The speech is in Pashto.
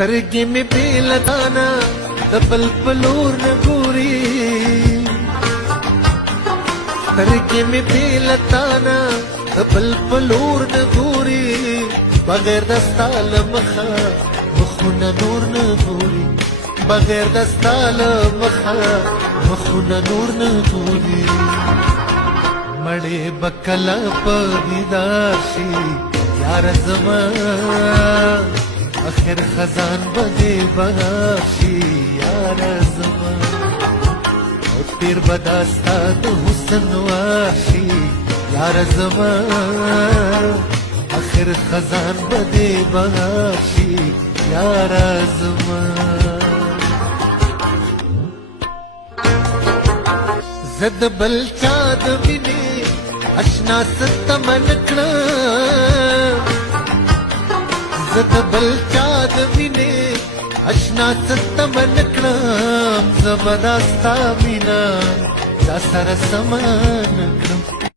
سترګې مې بې له تانه د بل په لور نه ګوري، سترګې مې بې له تانه د بل په لور نه ګوري، بغیر د ستا له مخه مخونه نور نه ګوري، بغیر د ستا له مخه مخونه نور نه ګوري. مړې به کله په دیدار شي یاره زما، اخر خزان به دې بهار شي یاره زما، او تیر به دا ستا د حسن واشي یاره زما، اخر خزان به دې بهار شي یاره زما. زه د بل چا د مینې اشنا ستمن کړم، زه د بل چا د مینې اشنا ستمن کړم، زه به دا ستا مینه چا سره سمان کړم،